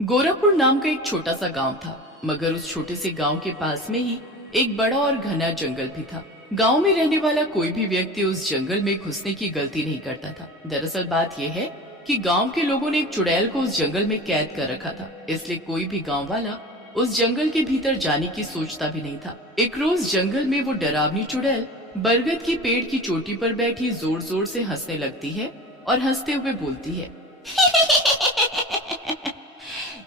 गोरापुर नाम का एक छोटा सा गांव था, मगर उस छोटे से गांव के पास में ही एक बड़ा और घना जंगल भी था। गांव में रहने वाला कोई भी व्यक्ति उस जंगल में घुसने की गलती नहीं करता था। दरअसल बात यह है कि गांव के लोगों ने एक चुड़ैल को उस जंगल में कैद कर रखा था, इसलिए कोई भी गांव वाला उस जंगल के भीतर जाने की सोचता भी नहीं था। एक रोज जंगल में वो डरावनी चुड़ैल बरगद की पेड़ की चोटी पर बैठी जोर जोर से हंसने लगती है और हंसते हुए बोलती है,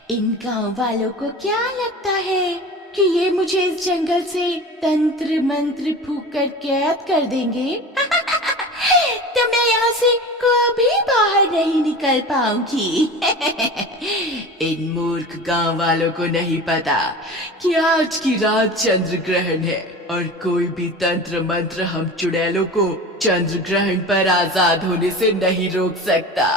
इन गांव वालों को क्या लगता है कि ये मुझे इस जंगल से तंत्र मंत्र फूंक कर कैद कर देंगे? तो मैं यहाँ से कभी बाहर नहीं निकल पाऊंगी। इन मूर्ख गांव वालों को नहीं पता कि आज की रात चंद्र ग्रहण है और कोई भी तंत्र मंत्र हम चुड़ैलों को चंद्र ग्रहण पर आजाद होने से नहीं रोक सकता।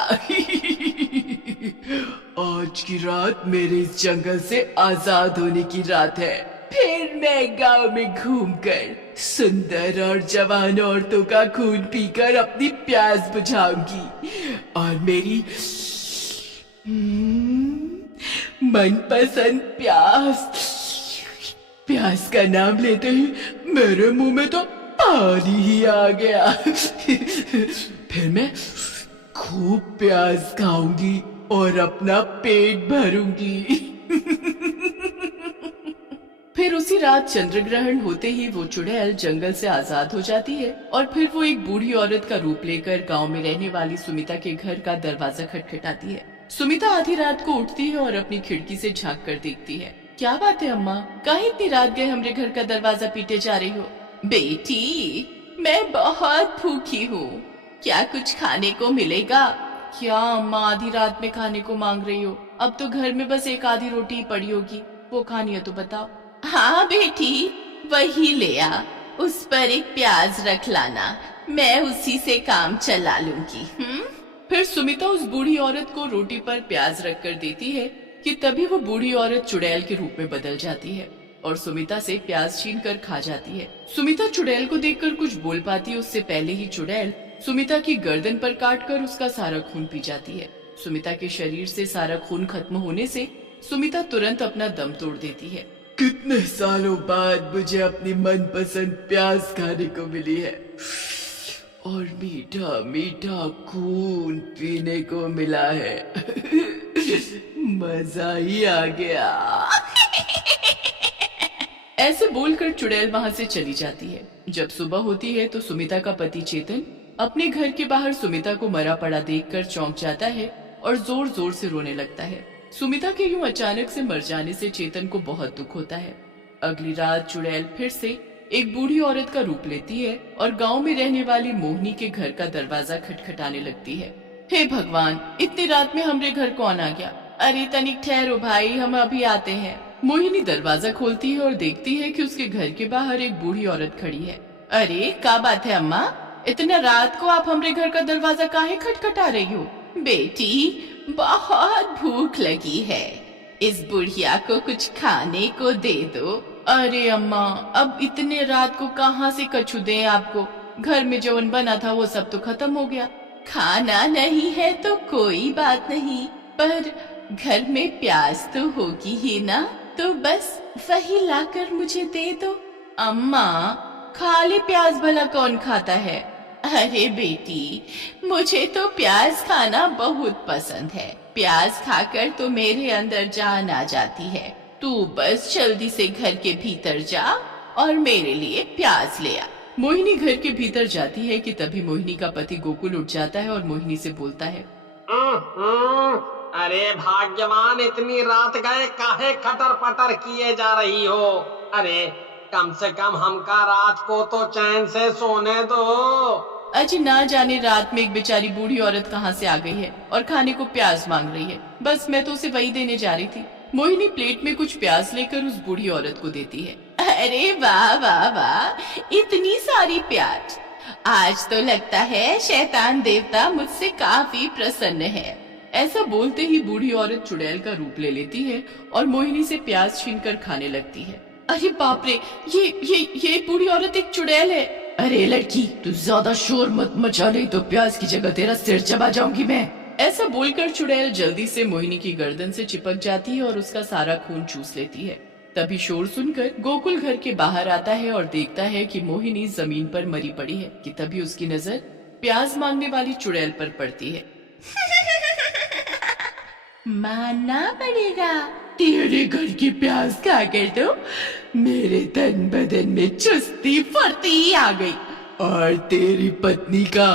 आज की रात मेरे इस जंगल से आजाद होने की रात है। फिर मैं गांव में घूमकर सुंदर और जवान औरतों का खून पीकर अपनी प्यास बुझाऊंगी और मेरी मनपसंद प्यास का नाम लेते ही मेरे मुंह में तो पानी ही आ गया। फिर मैं खूब प्याज खाऊंगी और अपना पेट भरूंगी। फिर उसी रात चंद्र ग्रहण होते ही वो चुड़ैल जंगल से आजाद हो जाती है और फिर वो एक बूढ़ी औरत का रूप लेकर गांव में रहने वाली सुमिता के घर का दरवाजा खटखटाती है। सुमिता आधी रात को उठती है और अपनी खिड़की से झांक कर देखती है। क्या बात है अम्मा, काहे इतनी रात गए हमरे घर का दरवाजा पीटे जा रही हो? बेटी, मैं बहुत भूखी हूँ, क्या कुछ खाने को मिलेगा? क्या अम्मा आधी रात में खाने को मांग रही हो? अब तो घर में बस एक आधी रोटी ही पड़ी होगी, वो खानी है तो बताओ। हाँ बेटी, वही ले आ, उस पर एक प्याज रख लाना, मैं उसी से काम चला लूंगी। फिर सुमिता उस बूढ़ी औरत को रोटी पर प्याज रख कर देती है कि तभी वो बूढ़ी औरत चुड़ैल के रूप में बदल जाती है और सुमिता से प्याज छीन कर खा जाती है। सुमिता चुड़ैल को देखकर कुछ बोल पाती है उससे पहले ही चुड़ैल सुमिता की गर्दन पर काटकर उसका सारा खून पी जाती है। सुमिता के शरीर से सारा खून खत्म होने से सुमिता तुरंत अपना दम तोड़ देती है। कितने सालों बाद मुझे अपनी मनपसंद प्याज खाने को मिली है और मीठा मीठा खून पीने को मिला है। मजा ही आ गया। ऐसे बोलकर चुड़ैल वहाँ से चली जाती है। जब सुबह होती है तो सुमिता का पति चेतन अपने घर के बाहर सुमिता को मरा पड़ा देखकर चौंक जाता है और जोर जोर से रोने लगता है। सुमिता के यूं अचानक से मर जाने से चेतन को बहुत दुख होता है। अगली रात चुड़ैल फिर से एक बूढ़ी औरत का रूप लेती है और गांव में रहने वाली मोहिनी के घर का दरवाजा खटखटाने लगती है। हे भगवान, इतनी रात में हमरे घर कौन आ गया? अरे तनिक ठहरो भाई, हम अभी आते हैं। मोहिनी दरवाजा खोलती है और देखती है कि उसके घर के बाहर एक बूढ़ी औरत खड़ी है। अरे क्या बात है अम्मा, इतना रात को आप हमरे घर का दरवाजा काहे खटखटा रही हो? बेटी, बहुत भूख लगी है, इस बुढ़िया को कुछ खाने को दे दो। अरे अम्मा, अब इतने रात को कहाँ से कछु दें आपको? घर में जवन बना था वो सब तो खत्म हो गया। खाना नहीं है तो कोई बात नहीं, पर घर में प्याज तो होगी ही ना, तो बस वही लाकर मुझे दे दो। अम्मा, खाली प्याज भला कौन खाता है? अरे बेटी, मुझे तो प्याज खाना बहुत पसंद है, प्याज खाकर तो मेरे अंदर जान आ जाती है। तू बस जल्दी से घर के भीतर जा और मेरे लिए प्याज ले आ। मोहिनी घर के भीतर जाती है कि तभी मोहिनी का पति गोकुल उठ जाता है और मोहिनी से बोलता है, अरे भाग्यवान, इतनी रात गए काहे खटर पटर किए जा रही हो? अरे कम से कम हमका रात को तो चैन से सोने दो। अजी ना जाने रात में एक बेचारी बूढ़ी औरत कहाँ से आ गई है और खाने को प्याज मांग रही है। बस मैं तो उसे वही देने जा रही थी। मोहिनी प्लेट में कुछ प्याज लेकर उस बूढ़ी औरत को देती है। अरे वाह वाह वाह, इतनी सारी प्याज! आज तो लगता है शैतान देवता मुझसे काफी प्रसन्न है। ऐसा बोलते ही बूढ़ी औरत चुड़ैल का रूप ले लेती है और मोहिनी से प्याज छीनकर खाने लगती है। अरे बाप रे, ये बूढ़ी औरत एक चुड़ैल है। अरे लड़की, तू ज्यादा शोर मत मचा, नहीं तो प्याज की जगह तेरा सिर चबा जाऊंगी मैं। ऐसा बोलकर चुड़ैल जल्दी से मोहिनी की गर्दन से चिपक जाती है और उसका सारा खून चूस लेती है। तभी शोर सुनकर गोकुल घर के बाहर आता है और देखता है कि मोहिनी जमीन पर मरी पड़ी है कि तभी उसकी नजर प्याज मांगने वाली चुड़ैल पर पड़ती है। मानना पड़ेगा, तेरे घर की प्याज खाकर तो मेरे तन बदन में चुस्ती फुर्ती आ गई और तेरी पत्नी का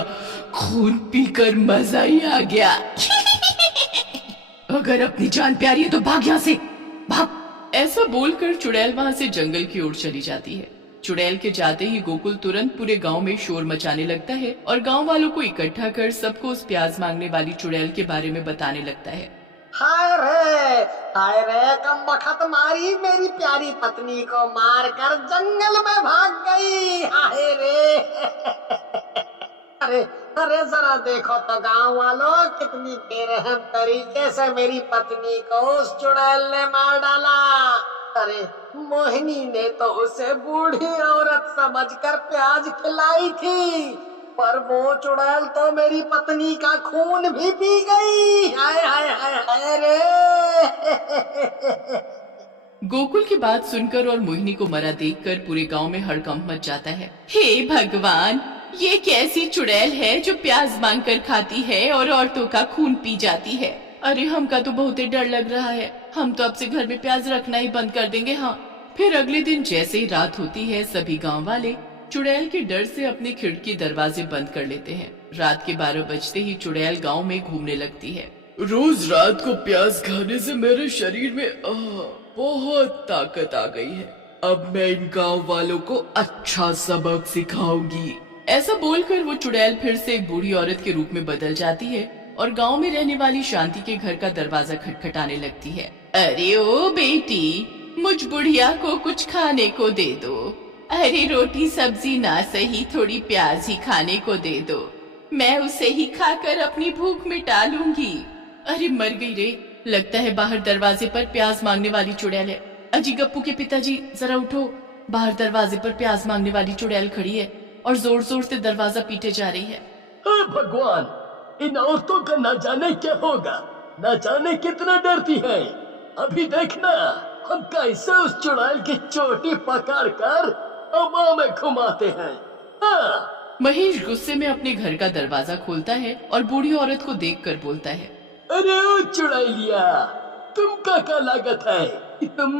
खून पीकर मजा ही आ गया। अगर अपनी जान प्यारी है तो भाग यहाँ से, भाग। ऐसा बोलकर चुड़ैल वहाँ से जंगल की ओर चली जाती है। चुड़ैल के जाते ही गोकुल तुरंत पूरे गांव में शोर मचाने लगता है और गांव वालों को इकट्ठा कर सबको उस प्याज मांगने वाली चुड़ैल के बारे में बताने लगता है। हाय रे कम बखत मारी मेरी प्यारी पत्नी को मारकर जंगल में भाग गई। हाय रे अरे अरे जरा देखो तो गांव वालों, कितनी बेरहम तरीके से मेरी पत्नी को उस चुड़ैल ने मार डाला। अरे मोहिनी ने तो उसे बूढ़ी औरत समझकर प्याज खिलाई थी, पर वो चुड़ैल तो मेरी पत्नी का खून भी पी गई। हाय हाय हाय हाय रे। गोकुल की बात सुनकर और मोहिनी को मरा देखकर पूरे गांव में हड़कंप मच जाता है। हे भगवान, ये कैसी चुड़ैल है जो प्याज मांगकर खाती है और औरतों का खून पी जाती है। अरे हमका तो बहुत ही डर लग रहा है, हम तो अब से घर में प्याज रखना ही बंद कर देंगे। हाँ। फिर अगले दिन जैसे ही रात होती है, सभी गांव वाले चुड़ैल के डर से अपने खिड़की दरवाजे बंद कर लेते हैं। रात के 12 बजते ही चुड़ैल गांव में घूमने लगती है। रोज रात को प्याज खाने से मेरे शरीर में बहुत ताकत आ गई है। अब मैं इन गांव वालों को अच्छा सबक सिखाऊंगी। ऐसा बोलकर वो चुड़ैल फिर से एक बूढ़ी औरत के रूप में बदल जाती है और गांव में रहने वाली शांति के घर का दरवाजा खटखटाने लगती है। अरे ओ बेटी, मुझ बुढ़िया को कुछ खाने को दे दो। अरे रोटी सब्जी ना सही, थोड़ी प्याज ही खाने को दे दो, मैं उसे ही खाकर अपनी भूख मिटा लूंगी। अरे मर गई रे, लगता है बाहर दरवाजे पर प्याज मांगने वाली चुड़ैल है। अजी गप्पू के पिताजी जरा उठो, बाहर दरवाजे पर प्याज मांगने वाली चुड़ैल खड़ी है और जोर जोर से दरवाजा पीटे जा रही है। हे भगवान, इन औरतों का न जाने क्या होगा, न जाने कितना डरती है। अभी देखना हम कैसे उस चुड़ैल की चोटी पकड़ कर हवा में घुमाते हैं। हाँ। महेश गुस्से में अपने घर का दरवाजा खोलता है और बूढ़ी औरत को देखकर बोलता है। अरे ओ चुड़ैलिया, तुमका क्या लागत है कि तुम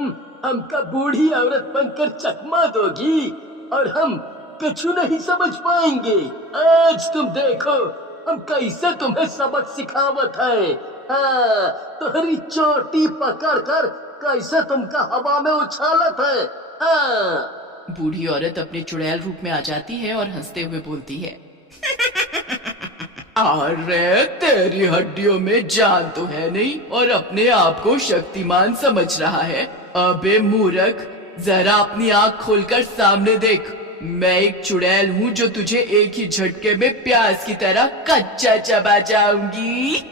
हमका बूढ़ी औरत बनकर चकमा दोगी और हम कुछ नहीं समझ पाएंगे। आज तुम देखो हम कैसे तुम्हें सबक सिखावत है। हाँ, तुम्हारी चोटी पकड़ कर कैसे तुमका हवा में उछालत है। हाँ। बूढ़ी औरत अपने चुड़ैल रूप में आ जाती है और हंसते हुए बोलती है। अरे तेरी हड्डियों में जान तो है नहीं और अपने आप को शक्तिमान समझ रहा है। अबे मूर्ख, जरा अपनी आँख खोलकर सामने देख। मैं एक चुड़ैल हूँ जो तुझे एक ही झटके में प्याज की तरह कच्चा चबा जाऊंगी।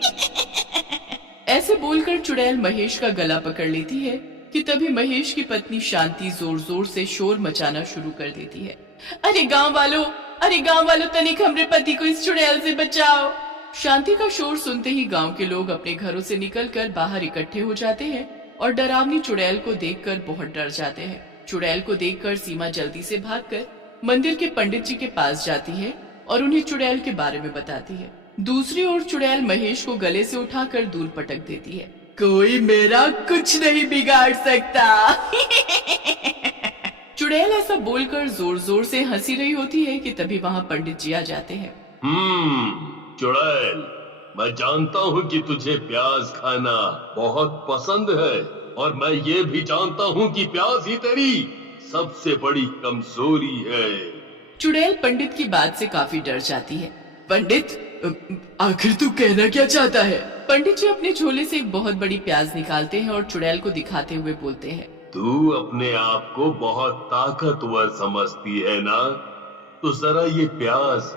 ऐसे बोलकर चुड़ैल महेश का गला पकड़ लेती है कि तभी महेश की पत्नी शांति जोर जोर से शोर मचाना शुरू कर देती है। अरे गांव वालों, तनिक हमरे पति को इस चुड़ैल से बचाओ। शांति का शोर सुनते ही गांव के लोग अपने घरों से निकलकर बाहर इकट्ठे हो जाते हैं और डरावनी चुड़ैल को देखकर बहुत डर जाते हैं। चुड़ैल को देखकर सीमा जल्दी से भागकर मंदिर के पंडित जी के पास जाती है और उन्हें चुड़ैल के बारे में बताती है। दूसरी ओर चुड़ैल महेश को गले से उठाकर दूर पटक देती है। कोई मेरा कुछ नहीं बिगाड़ सकता। चुड़ैल ऐसा बोलकर जोर जोर से हंसी रही होती है कि तभी वहाँ पंडित जी आ जाते हैं। चुड़ैल, मैं जानता हूँ कि तुझे प्याज खाना बहुत पसंद है और मैं ये भी जानता हूँ कि प्याज ही तेरी सबसे बड़ी कमजोरी है। चुड़ैल पंडित की बात से काफी डर जाती है। पंडित, आखिर तू कहना क्या चाहता है? पंडित जी अपने झोले से एक बहुत बड़ी प्याज निकालते हैं और चुड़ैल को दिखाते हुए बोलते हैं। तू अपने आप को बहुत ताकतवर समझती है ना, तो जरा ये प्याज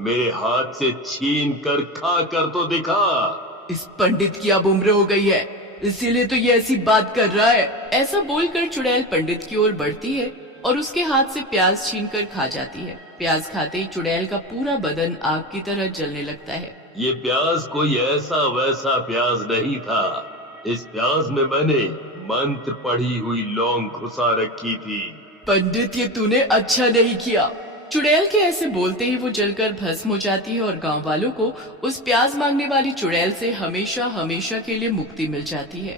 मेरे हाथ से छीन कर खा कर तो दिखा। इस पंडित की अब उम्र हो गई है, इसीलिए तो ये ऐसी बात कर रहा है। ऐसा बोलकर चुड़ैल पंडित की ओर बढ़ती है और उसके हाथ से प्याज छीनकर खा जाती है। प्याज खाते ही चुड़ैल का पूरा बदन आग की तरह जलने लगता है। ये प्याज कोई ऐसा वैसा प्याज नहीं था। इस प्याज में मैंने मंत्र पढ़ी हुई लौंग घुसा रखी थी। पंडित, ये तूने अच्छा नहीं किया। चुड़ैल के ऐसे बोलते ही वो जलकर भस्म हो जाती है और गांव वालों को उस प्याज मांगने वाली चुड़ैल से हमेशा हमेशा के लिए मुक्ति मिल जाती है।